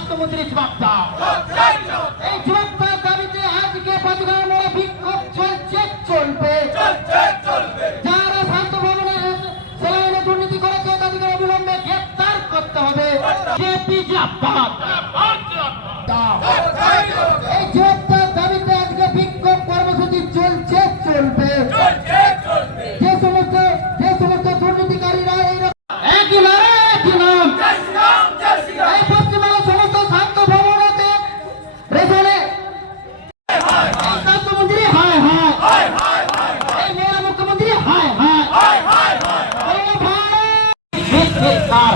মুখ্যমন্ত্রী জবাব দাও। এই জবাবদার দাবিতে আজকে পাঁচগাঁও মোড়ে বিক্ষোভ চলছে চলবে যারা শান্ত ভবনের সেলাইনে দুর্নীতি করেছে তাদেরকে অবিলম্বে গ্রেপ্তার করতে হবে জেপি জাপাত এই গ্রেপ্তার দাবিতে আজকে বিক্ষোভ কর্মসূচি চলছে চলবে যে সমস্ত যে সমস্ত দুর্নীতিকারীরা এইরকম একই নারে একই নাম এই পশ্চিমবঙ্গের সমস্ত শান্ত ভবনেতে রেশনে এই স্বাস্থ্যমন্ত্রী হায় হায় এই মেয়েরা মুখ্যমন্ত্রী হায় হায় বলো ভারত ভিক্ষিকার।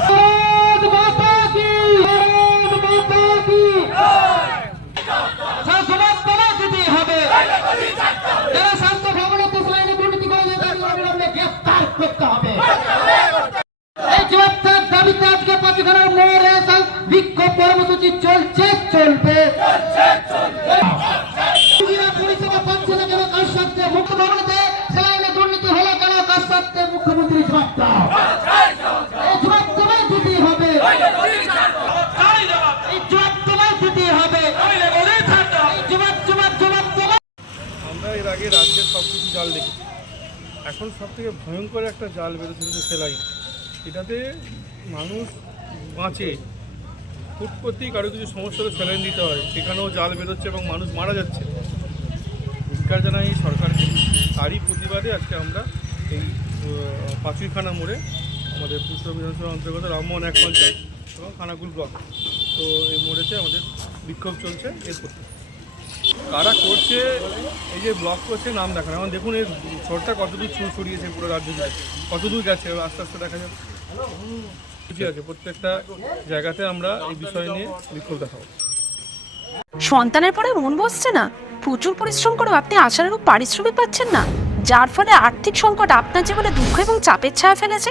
ভারত মাতা কি ভারত মাতা কি শাসনের তলা দিতে হবে যারা স্বাস্থ্য ভবনেতে সেলাইনে দুর্নীতি করেছে তাদের অবিলম্বে গ্রেফতার করতে হবে। এই গ্রেফতার দাবিতে আজকে পাঁচখানার মোড়ে এসে বিক্ষোভ কর্মসূচি চলছে, চলবে। পরিষেবা পাচ্ছে না কেন কার সাথে? মুখ্য সেলাইনে দুর্নীতি হলো কেন? কার সাথে মুখ্যমন্ত্রী জবাব দাও এই জবাব তোমায় দিতেই হবে। এই জবাব তোমায় দিতেই হবে জবাব জবাব জবাব আমরা এর আগে রাজ্যের সব কিছু জাল দেখেছি এখন সব থেকে ভয়ঙ্কর একটা জাল বেরোচ্ছে হচ্ছে সেলাই। এটাতে মানুষ বাঁচে। করতেই কারও কিছু সমস্যা হলে স্যালাইন দিতে হয়। সেখানেও জাল বেরোচ্ছে এবং মানুষ মারা যাচ্ছে। ধিকার জানাই সরকারকে। তারই প্রতিবাদে আজকে আমরা এই পাঁচুইখানা মোড়ে আমাদের পুষ্প বিধানসভার অন্তর্গত রামমোহন এক পঞ্চায়েত এবং খানাকুল ব্লক। তো এই মোড়েতে আমাদের বিক্ষোভ চলছে। এর প্রতি কারা করছে, এই যে ব্লক করছে, নাম দেখা এখন দেখুন এই ছোটটা কতদূর ছুঁ ছড়িয়েছে পুরো রাজ্য জুড়ে। কতদূর গেছে, আস্তে আস্তে দেখা যাবে ঠিক আছে, প্রত্যেকটা জায়গাতে আমরা এই বিষয় নিয়ে বিক্ষোভ দেখাবো। সন্তানের পরে মন বসছে না। প্রচুর পরিশ্রম করেও আপনি আশানুরূপ পারিশ্রমিক পাচ্ছেন না। যার ফলে আর্থিক সংকট আপনার জীবনে দুঃখ এবং চাপের ছায়া ফেলেছে।